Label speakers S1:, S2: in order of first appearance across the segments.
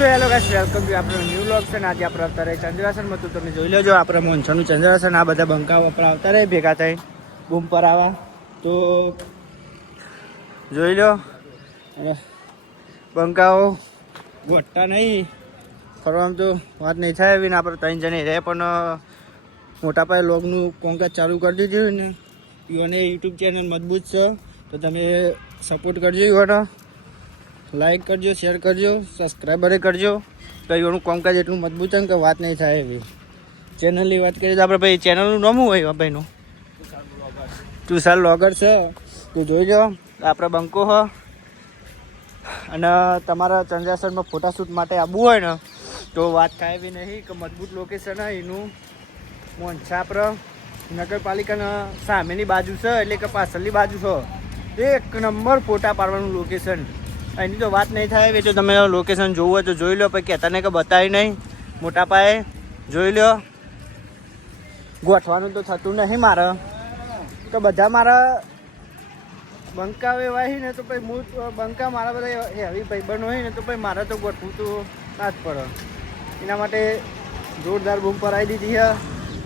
S1: So hello guys welcome to new vlog છે ને આજે આપણે અત્યારે ચંદ્રાસનમાં તો તમે જોઈ લેજો, આપણે મોનસોનું ચંદ્રાસન આ બધા બંકાઓ આપણે આવતા રહે, ભેગા થઈ બૂમ પર આવા. તો જોઈ લો, અને બંકાઓ ગોઠતા નહીં ફરવામાં તો વાત નહીં થાય એવી ને આપણે ત્રણ જણે રહે, પણ મોટા પાયે લોગનું કોંકાજ ચાલુ કરી દીધું ને. ઈઓને યુટ્યુબ ચેનલ મજબૂત છે, તો તમે સપોર્ટ કરજો ઈઓને લાઈક કરજો શેર કરજો સબસ્ક્રાઈબરે કરજો. તો એનું કામકાજ એટલું મજબૂત છે કે વાત નહીં થાય એવી. ચેનલની વાત કરીએ તો આપણે ભાઈ ચેનલનું નામ હોય ભાઈનું? તુષાર લોગર છે. તું જોઈ લો આપણે બંકો હો. અને તમારા ચંદ્રાસરમાં ફોટાશૂટ માટે આવવું હોય ને, તો વાત થાય એવી નહીં કે મજબૂત લોકેશન એનું. મોનછાપર નગરપાલિકાના સામેની બાજુ છે, એટલે કે પાછળની બાજુ છે. એક નંબર ફોટા પાડવાનું લોકેશન એની તો વાત નહીં થાય એવી તો તમે લોકેશન જોવું હોય તો જોઈ લો, પછી કહેતા નહીં કે બતાવી નહીં. મોટા પાયે જોઈ લો. ગોઠવાનું તો થતું નહીં મારે. તો બધા મારા બંકા હોય ને તો પછી હું બંકા મારા બધા હેવી ભાઈબંધ હોય ને તો પછી મારે તો ગોઠવું તો ના જ પડે. એના માટે જોરદાર બૂમ પરાવી દીધી છે.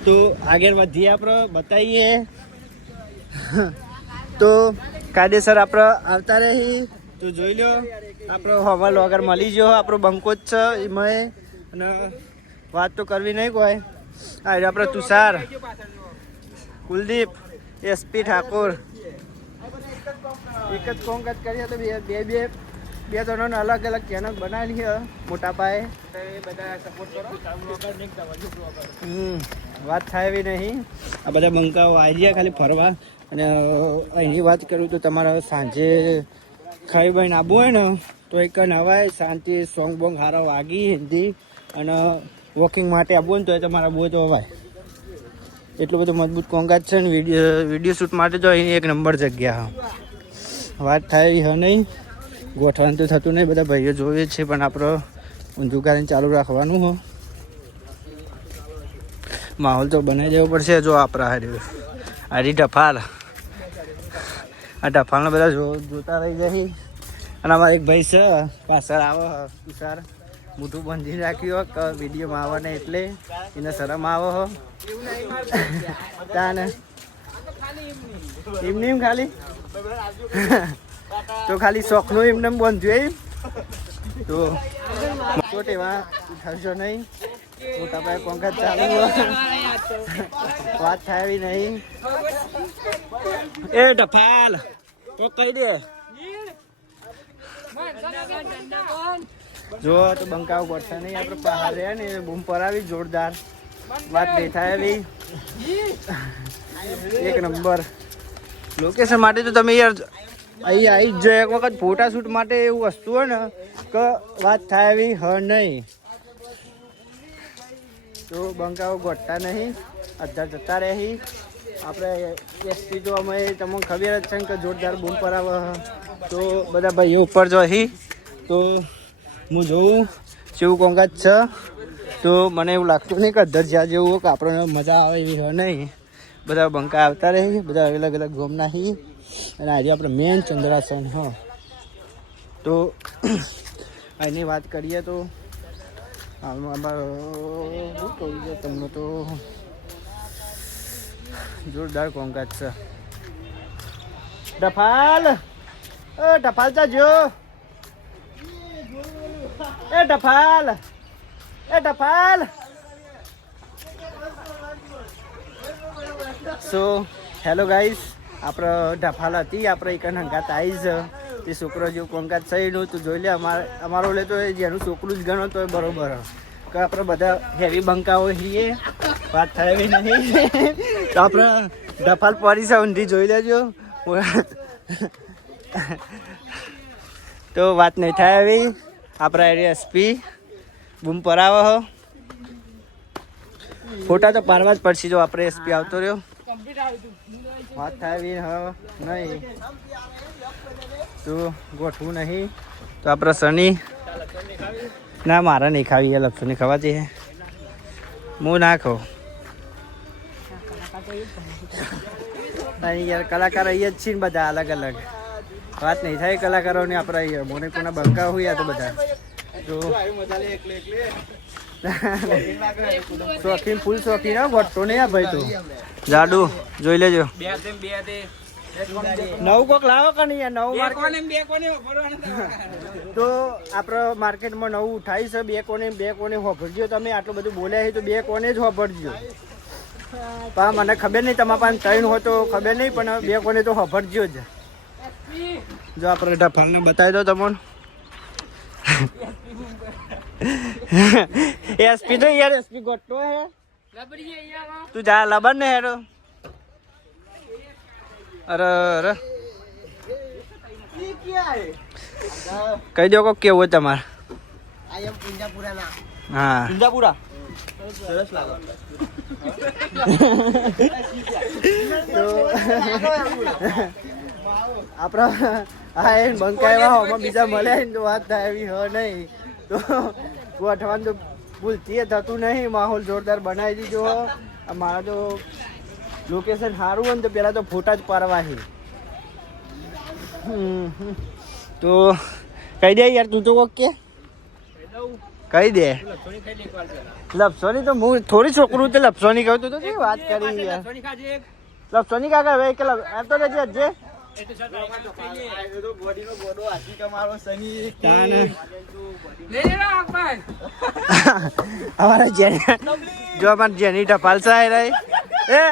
S1: તો આગળ વધીએ આપણે, બતાવીએ. તો કાયદેસર આપણે આવતા રહી. તો જોઈ લો આપણો હવાલો વગર મળી ગયો, આપણો બંકો જ છે એમાં અને વાત તો કરવી નહીં કોઈ. આ આપણો તુષાર. કુલદીપ એસપી ઠાકોર. એક જ કોંકાજ કરીએ તો બે બે બે ત્રણને અલગ અલગ ચેનલ બનાવી છે, મોટા પાયે. હમ, વાત થાય એવી નહીં. આ બધા બંકાઓ આવી ગયા ખાલી ફરવા. અને અહીંની વાત કરું તો તમારે સાંજે ખાઈ બાઈને આવવું હોય ને તો એક નવાય શાંતિ, સોંગ બોંગ હારા વાગી હિન્દી અને વોકિંગ માટે હોય ને તો એ તમારા બહુ તો અવાય એટલું બધું મજબૂત કોંગાજ છે ને વીડિયો વીડિયો શૂટ માટે તો અહીં એક નંબર જગ્યા વાત થાય હ નહીં. ગોઠવણ તો થતું નહીં, બધા ભાઈઓ જોઈએ છે, પણ આપણો ઊંધું કાઢીને ચાલુ રાખવાનું હો. માહોલ તો બનાવી દેવો પડશે જો આપણા હારી. હારી ડફાલ આ ડફાલના બધા જોતા રહી જાય અને અમારા એક ભાઈ છે, પાછળ આવો, તુષાર. મોટું બંધી રાખ્યું કે વિડીયોમાં આવે ને એટલે એને શરમ આવો હો. ત્યાં એમને એમ ખાલી? તો ખાલી શોખનું એમને એમ બંધ્યું એમ. તો મોટો એવા ઉઠાવશો નહીં. મોટા ભાઈ પંકજ ચાલુ વાત થાય નહીં. એ ડફાલ તો કહી દે જો, તો બંકાવ પડશે નહીં. આપણે પહાડ રહ્યા ને બૂમ પર આવી, જોરદાર વાત થાય એવી. એક નંબર. લોકેશન માટે તો તમે યાર, અહીં આવી જ એક વખત ફોટાશૂટ માટે એવું વસ્તુ હોય ને, કે વાત થાય એવી હ નહીં. તો બંકાઓ ગોઠતા નહીં. અધર જતા રહી. આપણે એસટી તો અમે તમને ખબર જ છે કે જોરદાર બૂમ પર આવે તો બધા ભાઈઓ ઉપર જો અહીં તો હું જોઉં કેવું કોંકાજ છે. તો મને એવું લાગતું નહીં કે દરજા જેવું કે આપણને મજા આવે એવી હોય નહીં. બધા બંકા આવતા રહી, બધા અલગ અલગ ગોમના હી. અને આજે આપણે મેન ચંદ્રાસન, હો. તો એની વાત કરીએ તો, આમાં અમારો તમને તો જોરદાર કોંકાજ છે ડફાલ એ ડફાલ જાજો એ ડફાલ એ ડફાલ સો હેલો ગાઈસ આપણે ઢફાલ હતી આપણે એક હંગાત આવી જ. તે છોકરો જેવું કોંકાજ થયેલું તું જોઈ લે, અમારે, અમારો લે તો જેનું છોકરું જ ગણો તો બરોબર. કે આપણે બધા હેવી બંકાઓ છીએ. વાત થાય નહીં. તો આપણે ડફાલ પડી છે ઊંધી જોઈ લેજો. તો વાત નહીં થાય આવી. આપણા એરિયા એસપી બૂમ પરાવો હો. ફોટા તો પાડવા જ પડશે જો આપણે એસપી આવતો રહ્યો. વાત થાય એવી હ નહીં. તો ગોઠવું નહીં. તો આપણે શનિ. ના, મારા નહીં ખાવી એ લપસો નહીં ખવાતી જઈએ હું ના ખાઉં. અહીં યાર કલાકાર અહીંયા જ છીએ ને બધા અલગ અલગ. વાત નહીં થાય કલાકારોની, આપણે અહીંયા મોને કોના બંકા હોય તો બધા. જો. શોખીન ફૂલ શોખીન હા, ગોઠતો નહીં આ ભાઈ તો. જાડુ, જોઈ લેજો. નવું કોક લાવો કે નહીં નવું તો આપણે માર્કેટમાં નવું ઉઠાઈ છે, બે કોને બે કોને હોભરજો તમે આટલું બધું બોલ્યા છે તો બે કોને જ હોભરજો પણ મને ખબર નહીં તમારા પાસે ત્રણ હોય તો ખબર નહીં પણ બે કોને તો હોભરજો જ. જો આપણે ઢફાલને બતાવી દો તમને. એસપી તો યાર એસપી ગોટો હે. તું જા લબન ને હેરો અરે અરે. કહી દો કોક કેવું તમારે. હા.
S2: ઇન્દ્રાપુરા
S1: આપણા હા એ બંકાયવા હોમાં બીજા મળ્યા ને તો વાત થાય એવી હ નહીં. તો ગોઠવાનું તો ભૂલતી થતું નહીં. માહોલ જોરદાર બનાવી દીધો આ મારા તો લોકેશન સારું હોય ને તો પહેલાં તો ફોટા જ પાડવા છે. તો કહી દે યાર તું તો કોક કે. કહી દે.
S3: લપસોની
S1: તો હું થોડી છોકરું તે લપસોની કહું તું તો કેવી વાત કરી યાર.
S3: લપસોની
S1: કાકા ભાઈ કે લપ- આ તો રહેજે
S3: અજે.
S1: અમારા જેની જો પણ જેની ટપાલ સાહેબ રહી. એ!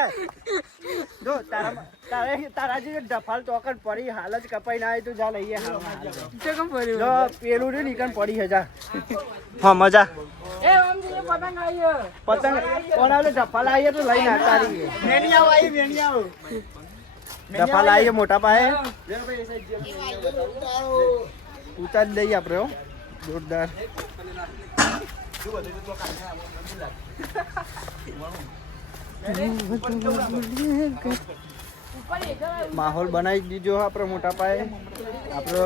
S1: જો તારા તારે તારા જે ડફાલ ચોકડ પડી હાલ જ કપાઈ ના આવી તું જા લઈએ હાલ.
S3: તે કેમ પડ્યું?
S1: જો પેલું રહ્યું નીકળ પડી છે જા. હા મજા.
S3: એ ઓમજી, જે પતંગ આયો.
S1: પતંગ કોણ આવે? ટપાલ આવીએ તો તારી આવતા આવ
S2: આઈ આવી આવ
S1: ડફાલ આયો મોટા પાયે. ઉતાર દઈએ આપણે હો. જોરદાર. માહોલ બનાવી દીધો આપણે મોટા પાયે. આપણે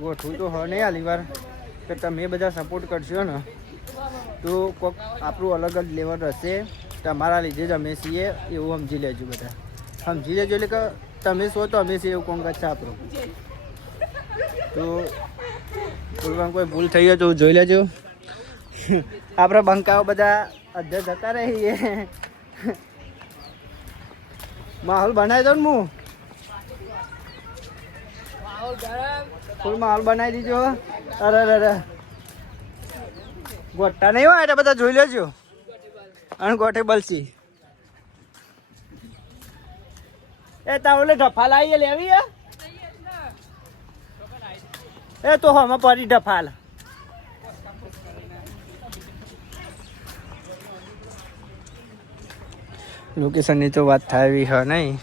S1: ગોઠવું તો હ નહીં આલી વાર કે તમે બધા સપોર્ટ કરશો ને, તો કોક આપણું અલગ જ લેવલ હશે તમારા લીધે જ અમે છીએ, એવું સમજી લેજો બધા. સમજી લેજો એટલે કે તમે શો તો અમે છીએ એવું કોંગત છે આપણું. તો બોલવામાં કોઈ ભૂલ થઈ હોય તો જોઈ લેજો. આપણા બંકાઓ બધા અધ્યક્ષ હતા રહીએ. માહોલ બનાવી દઉં ને હું. ફૂલ માહોલ બનાવી દીધો અરે અરે ગોટા નહીં હોય એટલે બધા જોઈ લેજો. અને ગોઠે બલસી એ તાવલે ઢફા લેવી હે? એ તો હમ પરી ઢફાલ. લોકેશનની તો વાત થાય એવી હ નહીં.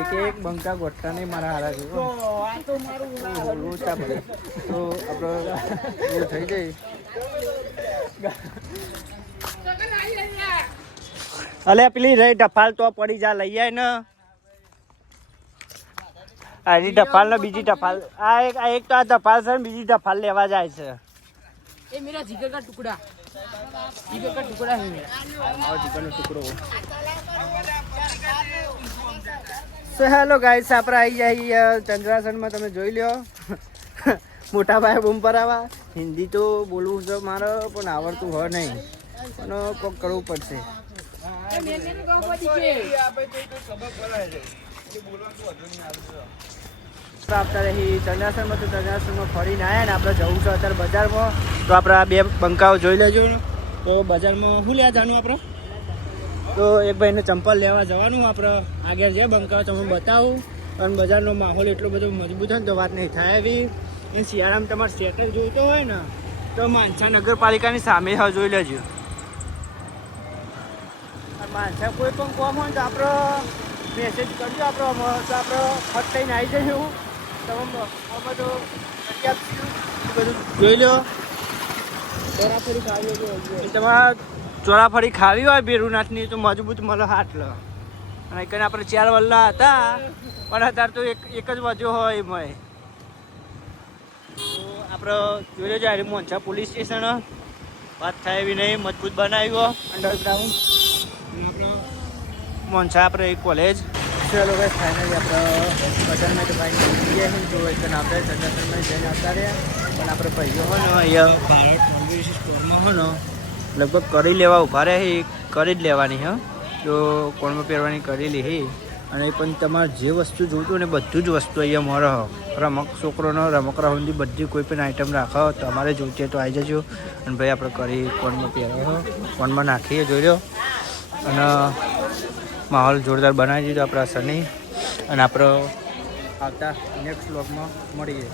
S1: એક એક બંકા ગોઠતા નહીં મારા હારા ઓહો, લોચા પડે. તો આપણે એવું થઈ જાય. અલે પેલી રહી ડફાલ તો પડી જા લઈ જાય ને. આની ડફાલ ને બીજી ટફાલ આ એક આ એક તો આ ટફાલ છે બીજી ટફાલ લેવા જાય છે.
S3: એ जिगर का टुकड़ा जिगर का टुकड़ा है मेरा और
S1: जिगर ચિકનનો ટુકડો સો હેલો ગાઈસ આપણે આવી જાય ચંદ્રાસનમાં તમે જોઈ લ્યો. મોટા ભાઈ બૂમ પરાવા હિન્દી તો બોલવું છે મારે પણ આવડતું હોય નહીં. પણ કોક કરવું પડશે.
S3: તો છે.
S1: આપતા રહી ચંદ્રાસનમાં તો ચંદ્રાસનમાં ફરીને આવ્યા ને આપણે જવું છે અત્યારે બજારમાં. તો આપણે બે બંકાઓ જોઈ લેજો તો બજારમાં શું લેવા જવાનું આપણે? તો એક ભાઈને ચંપલ લેવા જવાનું આપણે. આગળ જે બંકાઓ તમે બતાવું. અને બજારનો માહોલ એટલો બધો મજબૂત હોય ને તો વાત નહીં થાય એવી. એ શિયાળામાં તમારે સેટલ જોઈતો હોય ને, તો માનસા નગરપાલિકાની સામે જોઈ લેજો. માનસા કોઈ પણ કોમ હોય તો આપણો મેસેજ કરજો આપણો. તો આપણે ફટ થઈને આવી જઈશું જોઈ લો તમારા ચોરાફળી ખાવી હોય બેરુનાથની તો મજબૂત મળે હાથ લો અને કઈ આપણે ચાર વલ્લા હતા, પણ અત્યારે તો એક એક જ વધ્યો હોય એમાં આપણે જોઈ લેજો, આ મોંચા પોલીસ સ્ટેશન. વાત થાય એવી નહીં, મજબૂત બનાવ્યો. અંડરગ્રાઉન્ડ. આપણે મોંચા આપણે કોલેજ ચલો ભાઈ ફાઇનલી આપણે બજારમાં તો ભાઈ નીકળી ગયા છીએ તો એક આપણે ચંદ્રસરમાં જઈને આવતા રહ્યા. પણ આપણે ભાઈઓ હોય ને, અહીંયા ભારત મોબાઈલ સ્ટોરમાં હોય ને, લગભગ કરી લેવા ઊભા રહે કરી જ લેવાની, હા. જો કોણમાં પહેરવાની કરી લીધી. અને પણ તમારે જે વસ્તુ જોતું ને બધું જ વસ્તુ અહીંયા મળે રમક છોકરોનો રમકડા સુધી બધી કોઈ પણ આઈટમ રાખો, તમારે જોઈતી તો આવી જજો. અને ભાઈ, આપણે કરી કોનમાં હો. કોણમાં નાખીએ, જોઈ લો. અને માહોલ જોરદાર બનાવી દીધો આપણા સની અને આપણો આવતા નેક્સ્ટ બ્લોગમાં મળીએ.